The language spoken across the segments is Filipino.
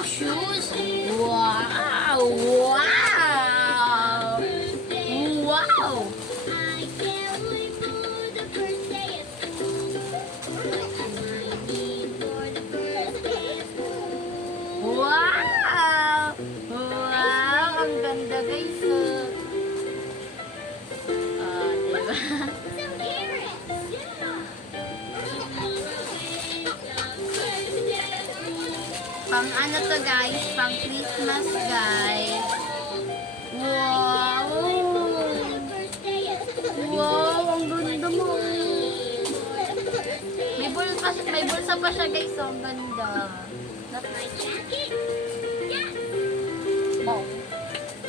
Wow, shoes! Wow! Wow! Wow! Wow! Wow! Ang ganda guys. Diba? Pang ano to guys? Pang Christmas guys. Wow! Wow! Ang ganda mo. May bulsa pa siya guys. So, ang ganda.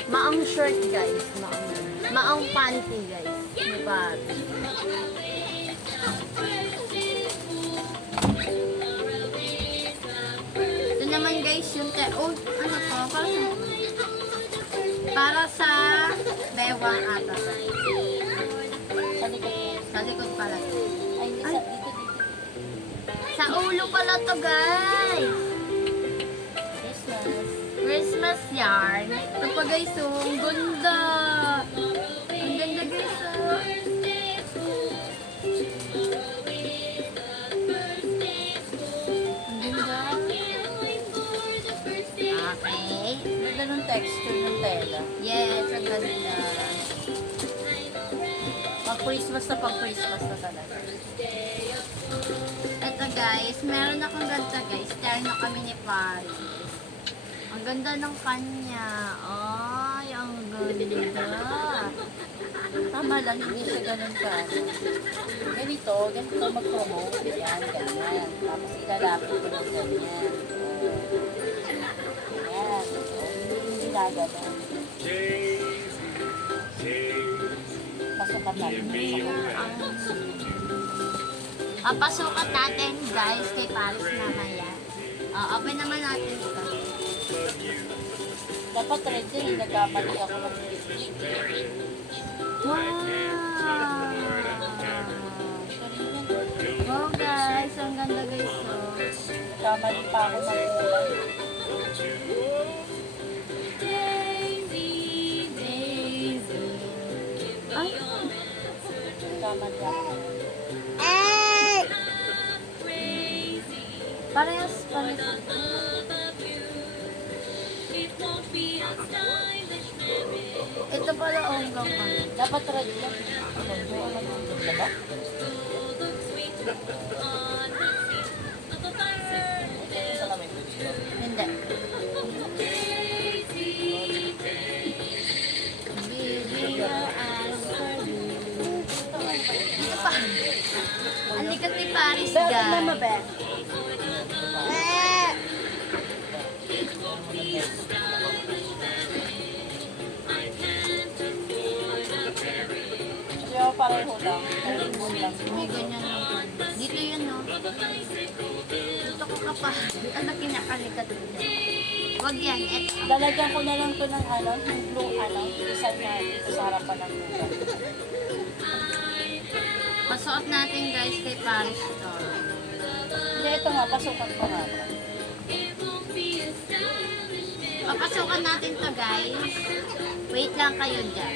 Maang shirt guys. Maang panty guys. Diba? Ito naman guys yung ano to? Para sa bewang ata. Sa likod pala. Ay, hindi sa dito. Sa ulo pala to guys. Christmas yarn. Ito pa guys, oh. Ang ganda. Ang ganda guys, oh. Ang ganda. Okay. Ganda ng texture ng tela. Yes, ang ganda. Pag-Christmas na talaga. Ito guys, meron akong ganda guys. Terno kami ni Paris. Ang ganda ng kanya. Ay, ang ganda. Tama lang, hindi siya ganun ka. Ganito mag-promote. Yan, ganyan. Tapos ilalapit ko ng ganyan. Ayan. Hindi na ganun. Pasukan natin. Papasukan natin guys kay Paris mamaya. Open naman natin ito. Dapat red din, nagkamali ako ng finish. Wow! Wow guys, ang ganda guys. Oh. Nagkamali pa ako ng kulay. Ay! Nagkamali ako. Parehas. Ito pala hanggang pa. Dapat red lang. Diba? Hindi. Ito pa. Ang likat ni Paris guys. Kaya pareho lang. Pareho lang. May ganyan lang. Dito yun, no? Dito ko kapag. Ano kinakalikat ko dyan? Huwag yan. Lalagyan ko na lang to ng yung blue design na dito sa harapan ng lugar. Pasuot natin guys kay Paris to. Hindi, ito nga, pasukan ko nga. Papasukan natin to guys. Wait lang kayo dyan.